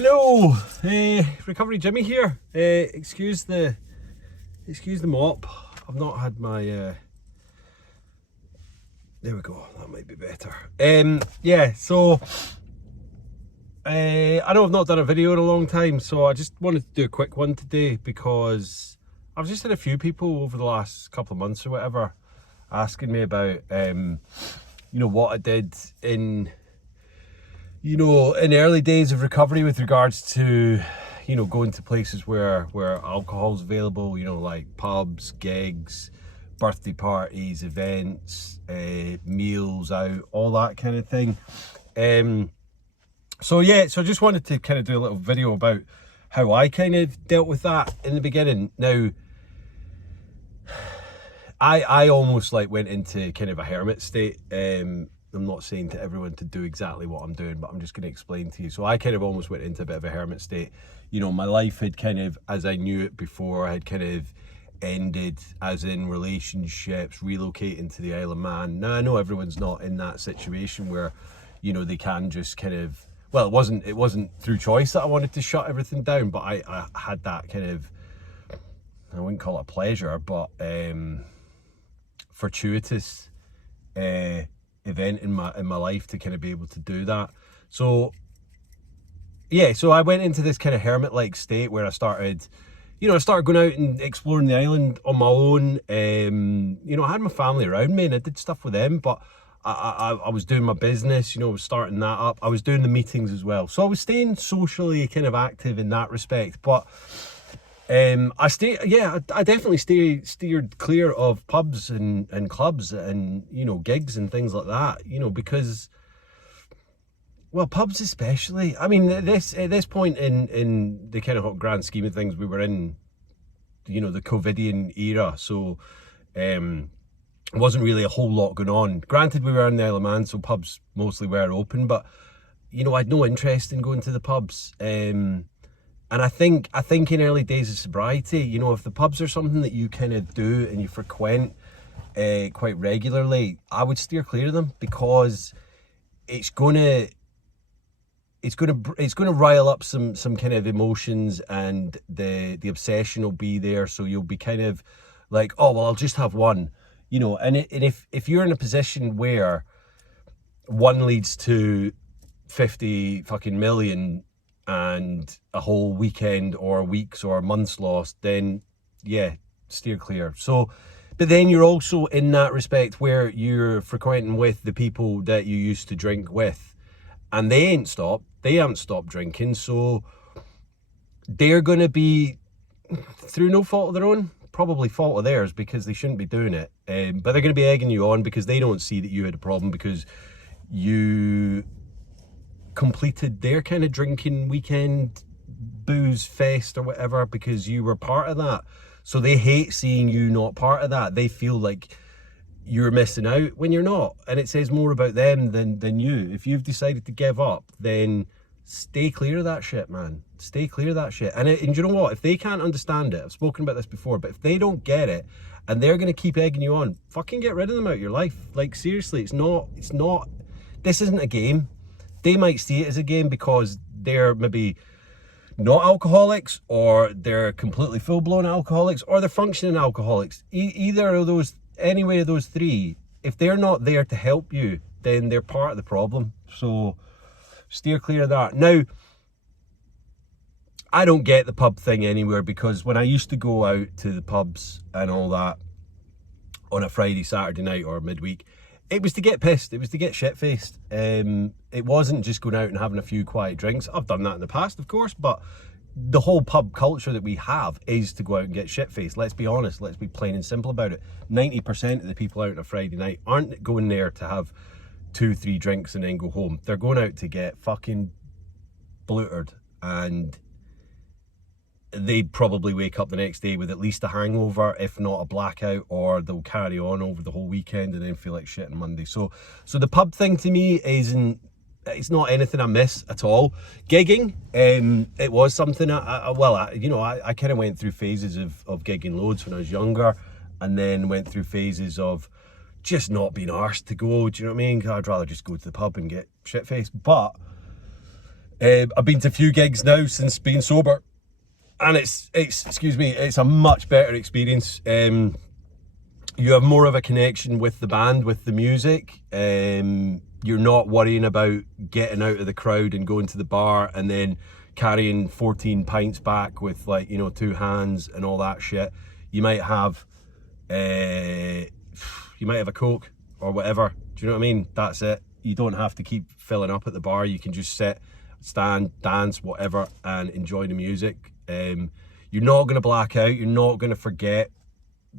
Hello, Recovery Jimmy here. Excuse the mop. I've not had my. There we go. That might be better. Yeah. So I know I've not done a video in a long time, so I just wanted to do a quick one today because I've just had a few people over the last couple of months or whatever asking me about what I did in early days of recovery with regards to, going to places where alcohol's available, like pubs, gigs, birthday parties, events, meals out, all that kind of thing. So I just wanted to kind of do a little video about how I kind of dealt with that in the beginning. Now, I almost went into kind of a hermit state. I'm not saying to everyone to do exactly what I'm doing, but I'm just going to explain to you. So I kind of almost went into a bit of a hermit state. My life had kind of, as I knew it before, had kind of ended, as in relationships, relocating to the Isle of Man. Now, I know everyone's not in that situation where, they can just kind of, well, it wasn't through choice that I wanted to shut everything down, but I had that kind of, I wouldn't call it a pleasure, but fortuitous event in my life to kind of be able to do that. So I went into this kind of hermit-like state where I started going out and exploring the island on my own. I had my family around me and I did stuff with them, but I was doing my business, was starting that up. I was doing the meetings as well. So I was staying socially kind of active in that respect, but I definitely steered clear of pubs and clubs and, gigs and things like that, because, well, pubs especially. I mean, at this point in the kind of grand scheme of things, we were in, the COVIDian era. So, wasn't really a whole lot going on. Granted, we were in the Isle of Man, so pubs mostly were open, but, I had no interest in going to the pubs. And I think in early days of sobriety, if the pubs are something that you kind of do and you frequent quite regularly, I would steer clear of them, because it's gonna rile up some kind of emotions, and the obsession will be there. So you'll be kind of like, oh well, I'll just have one, And if you're in a position where one leads to 50 fucking million and a whole weekend or weeks or months lost, then yeah, steer clear. So, but then you're also in that respect where you're frequenting with the people that you used to drink with, and they haven't stopped drinking, so they're going to be, through no fault of their own, probably fault of theirs, because they shouldn't be doing it, but they're going to be egging you on because they don't see that you had a problem because you completed their kind of drinking weekend booze fest or whatever, because you were part of that. So they hate seeing you not part of that. They feel like you're missing out when you're not, and it says more about them than you. If you've decided to give up, then stay clear of that shit, man. Stay clear of that shit. And you know what, if they can't understand it, I've spoken about this before, but if they don't get it and they're going to keep egging you on, fucking get rid of them out of your life. Seriously, it's not this isn't a game. They might see it as a game because they're maybe not alcoholics, or they're completely full-blown alcoholics, or they're functioning alcoholics. Either of those, any way of those three, if they're not there to help you, then they're part of the problem. So steer clear of that. Now, I don't get the pub thing anywhere, because when I used to go out to the pubs and all that on a Friday, Saturday night or midweek, it was to get pissed. It was to get shit-faced. It wasn't just going out and having a few quiet drinks. I've done that in the past, of course, but the whole pub culture that we have is to go out and get shit-faced. Let's be honest. Let's be plain and simple about it. 90% of the people out on a Friday night aren't going there to have 2-3 drinks and then go home. They're going out to get fucking blootered, and they probably wake up the next day with at least a hangover, if not a blackout, or they'll carry on over the whole weekend and then feel like shit on Monday. So the pub thing to me it's not anything I miss at all. Gigging, it was something I kind of went through phases of gigging loads when I was younger, and then went through phases of just not being arsed to go. Do you know what I mean? I'd rather just go to the pub and get shit-faced. But I've been to a few gigs now since being sober, and it's excuse me, it's a much better experience. You have more of a connection with the band, with the music. You're not worrying about getting out of the crowd and going to the bar and then carrying 14 pints back with, like, you know, 2 hands and all that shit. You might have a Coke or whatever. Do you know what I mean? That's it. You don't have to keep filling up at the bar. You can just sit, stand, dance, whatever, and enjoy the music. You're not going to black out. You're not going to forget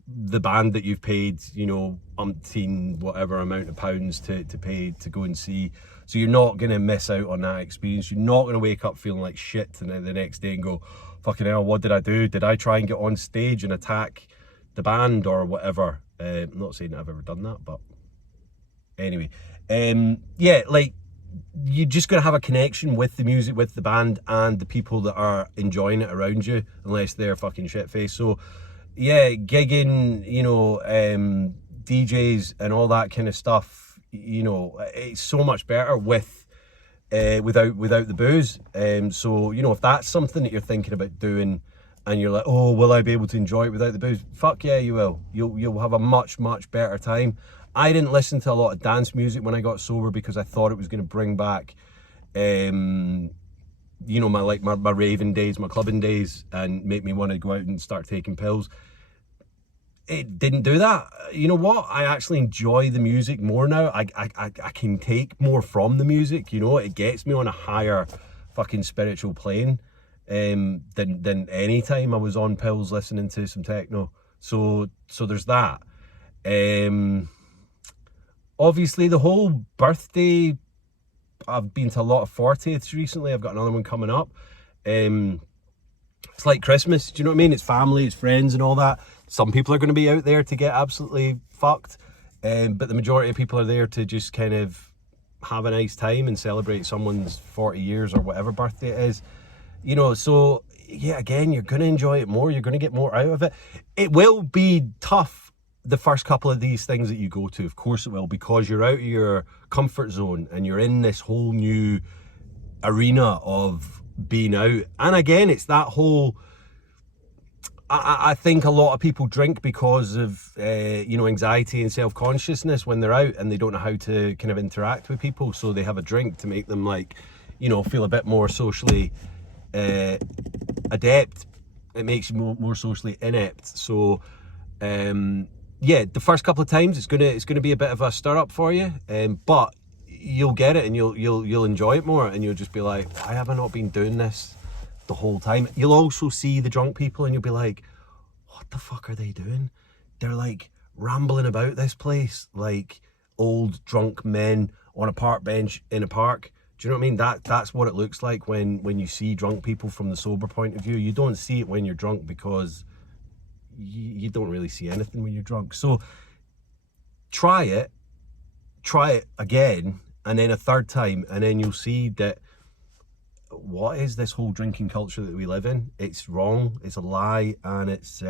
the band that you've paid, you know, umpteen whatever amount of pounds to pay to go and see. So you're not going to miss out on that experience. You're not going to wake up feeling like shit the next day and go, fucking hell, what did I do? Did I try and get on stage and attack the band or whatever? I'm not saying I've ever done that, but anyway. Yeah, like, you're just going to have a connection with the music, with the band, and the people that are enjoying it around you, unless they're fucking shit-faced. So, yeah, gigging, you know, DJs and all that kind of stuff, you know, it's so much better with without the booze. So, you know, if that's something that you're thinking about doing and you're like, oh, will I be able to enjoy it without the booze? Fuck yeah, you will. You'll have a much better time. I didn't listen to a lot of dance music when I got sober because I thought it was going to bring back, you know, my raving days, my clubbing days, and make me want to go out and start taking pills. It didn't do that. You know what? I actually enjoy the music more now. I can take more from the music. You know, it gets me on a higher fucking spiritual plane than any time I was on pills listening to some techno. So there's that. Obviously, the whole birthday, I've been to a lot of 40ths recently. I've got another one coming up. It's like Christmas, do you know what I mean? It's family, it's friends and all that. Some people are going to be out there to get absolutely fucked, but the majority of people are there to just kind of have a nice time and celebrate someone's 40 years or whatever birthday it is. You know, so yeah, again, you're going to enjoy it more. You're going to get more out of it. It will be tough the first couple of these things that you go to. Of course it will, because you're out of your comfort zone and you're in this whole new arena of being out. And again, it's that whole, I think a lot of people drink because of you know, anxiety and self-consciousness when they're out and they don't know how to kind of interact with people, so they have a drink to make them, like, you know, feel a bit more socially adept. It makes you more socially inept. So yeah, the first couple of times it's gonna be a bit of a stir up for you, but you'll get it and you'll enjoy it more, and you'll just be like, why have I not been doing this the whole time? You'll also see the drunk people and you'll be like, what the fuck are they doing? They're like rambling about this place like old drunk men on a park bench in a park. Do you know what I mean? That's what it looks like when you see drunk people from the sober point of view. You don't see it when you're drunk because you don't really see anything when you're drunk. So try it again, and then a third time, and then you'll see that what is this whole drinking culture that we live in? It's wrong, it's a lie, and it's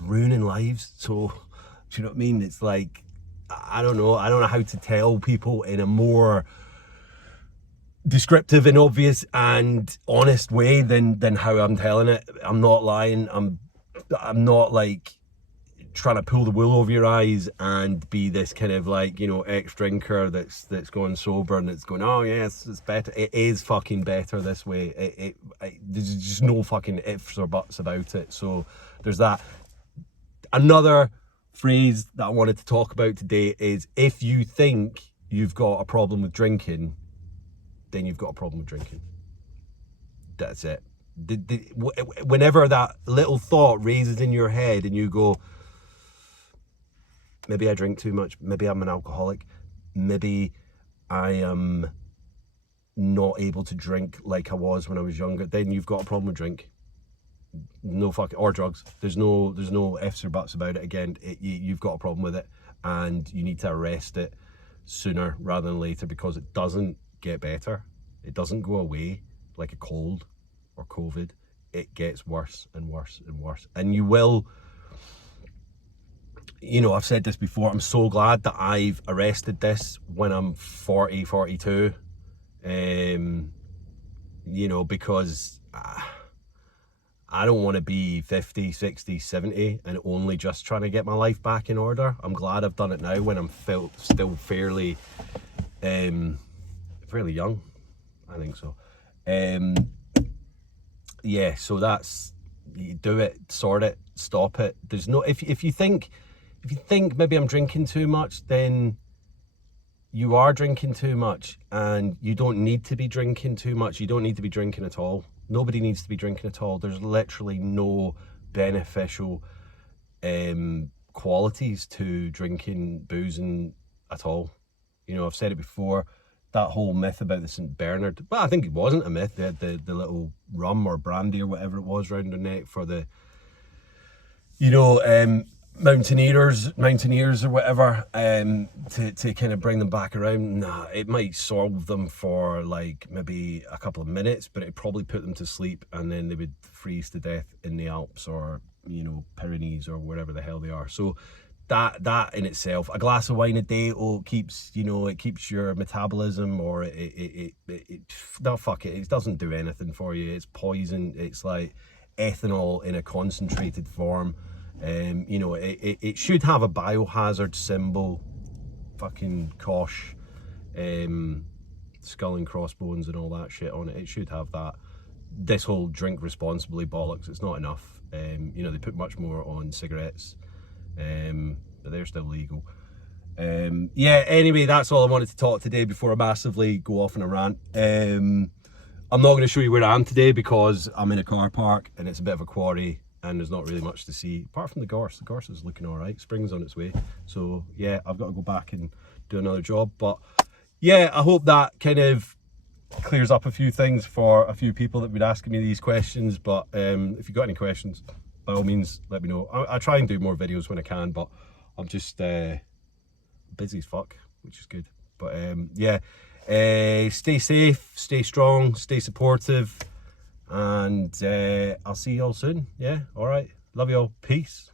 ruining lives. So do you know what I mean? It's like, I don't know how to tell people in a more descriptive and obvious and honest way than how I'm telling it. I'm not lying. I'm not like trying to pull the wool over your eyes and be this kind of, like, you know, ex-drinker that's going sober and it's going, oh yes, it's better. It is fucking better this way. There's just no fucking ifs or buts about it. So there's that. Another phrase that I wanted to talk about today is, if you think you've got a problem with drinking, then you've got a problem with drinking. That's it. Whenever that little thought raises in your head and you go, maybe I drink too much, maybe I'm an alcoholic, maybe I am not able to drink like I was when I was younger, then you've got a problem with drink. No fucking, or drugs. There's no ifs or buts about it. Again, you've got a problem with it, and you need to arrest it sooner rather than later, because it doesn't get better. It doesn't go away like a cold or COVID. It gets worse and worse and worse. And you will, you know, I've said this before, I'm so glad that I've arrested this when I'm 40, 42. you know, because I don't want to be 50, 60, 70 and only just trying to get my life back in order. I'm glad I've done it now when I'm still fairly young. I think so. Yeah, so that's, you do it, sort it, stop it. There's no, if you think maybe I'm drinking too much, then you are drinking too much, and you don't need to be drinking too much. You don't need to be drinking at all. Nobody needs to be drinking at all. There's literally no beneficial qualities to drinking, boozing at all. You know, I've said it before, that whole myth about the St. Bernard, well, I think it wasn't a myth. They had the little rum or brandy or whatever it was around their neck for the, you know, mountaineers or whatever, to kind of bring them back around. Nah, it might solve them for like maybe a couple of minutes, but it probably put them to sleep, and then they would freeze to death in the Alps or, you know, Pyrenees or wherever the hell they are. So that in itself, a glass of wine a day, keeps, you know, it keeps your metabolism, or no, fuck it, it doesn't do anything for you. It's poison. It's like ethanol in a concentrated form. You know, it should have a biohazard symbol, fucking Kosh, skull and crossbones and all that shit on it. It should have that. This whole drink responsibly bollocks, it's not enough. You know, they put much more on cigarettes, but they're still legal. Yeah, anyway, that's all I wanted to talk today before I massively go off on a rant. I'm not going to show you where I am today because I'm in a car park and it's a bit of a quarry, and there's not really much to see apart from the gorse. The gorse is looking all right. Spring's on its way. So yeah, I've got to go back and do another job. But yeah, I hope that kind of clears up a few things for a few people that have been asking me these questions. But if you've got any questions, by all means, let me know. I try and do more videos when I can, but I'm just busy as fuck, which is good. But yeah, stay safe, stay strong, stay supportive. And I'll see you all soon. Yeah, all right. Love you all. Peace.